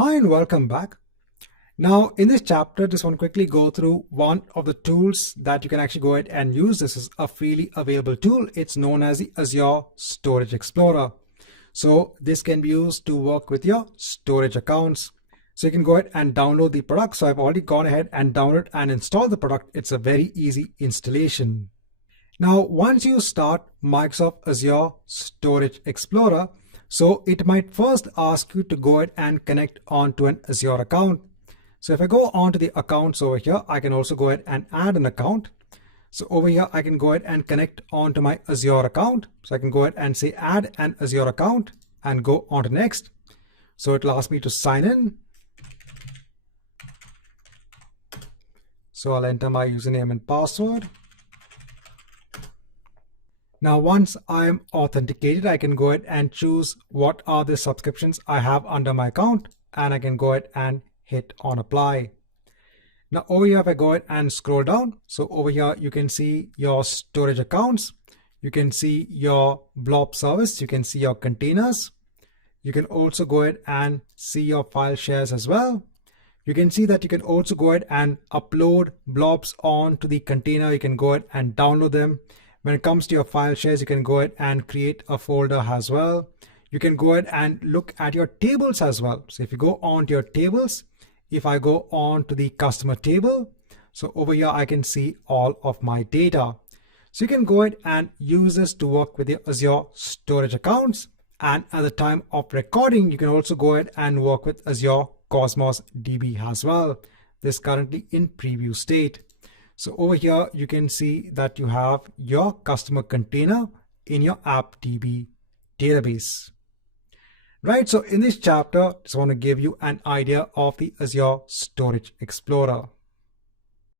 Hi and welcome back. Now in this chapter, just want to quickly go through one of the tools that you can actually go ahead and use. This is a freely available tool. It's known as the Azure Storage Explorer. So this can be used to work with your storage accounts. So you can go ahead and download the product. So I've already gone ahead and downloaded and installed the product. It's a very easy installation. Now, once you start Microsoft Azure Storage Explorer, so it might first ask you to go ahead and connect onto an Azure account. So if I go onto the accounts over here, I can also go ahead and add an account. So over here, I can go ahead and connect onto my Azure account. So I can go ahead and say add an Azure account and go on to next. So it'll ask me to sign in. So I'll enter my username and password. Now, once I'm authenticated, I can go ahead and choose what are the subscriptions I have under my account, and I can go ahead and hit on apply. Now over here, if I go ahead and scroll down, so over here, you can see your storage accounts. You can see your blob service. You can see your containers. You can also go ahead and see your file shares as well. You can see that you can also go ahead and upload blobs onto the container. You can go ahead and download them. When it comes to your file shares, you can go ahead and create a folder as well. You can go ahead and look at your tables as well. So if you go on to your tables, if I go on to the customer table, so over here, I can see all of my data. So you can go ahead and use this to work with your Azure storage accounts. And at the time of recording, you can also go ahead and work with Azure Cosmos DB as well. This is currently in preview state. So over here, you can see that you have your customer container in your AppDB database. Right, so in this chapter, just want to give you an idea of the Azure Storage Explorer.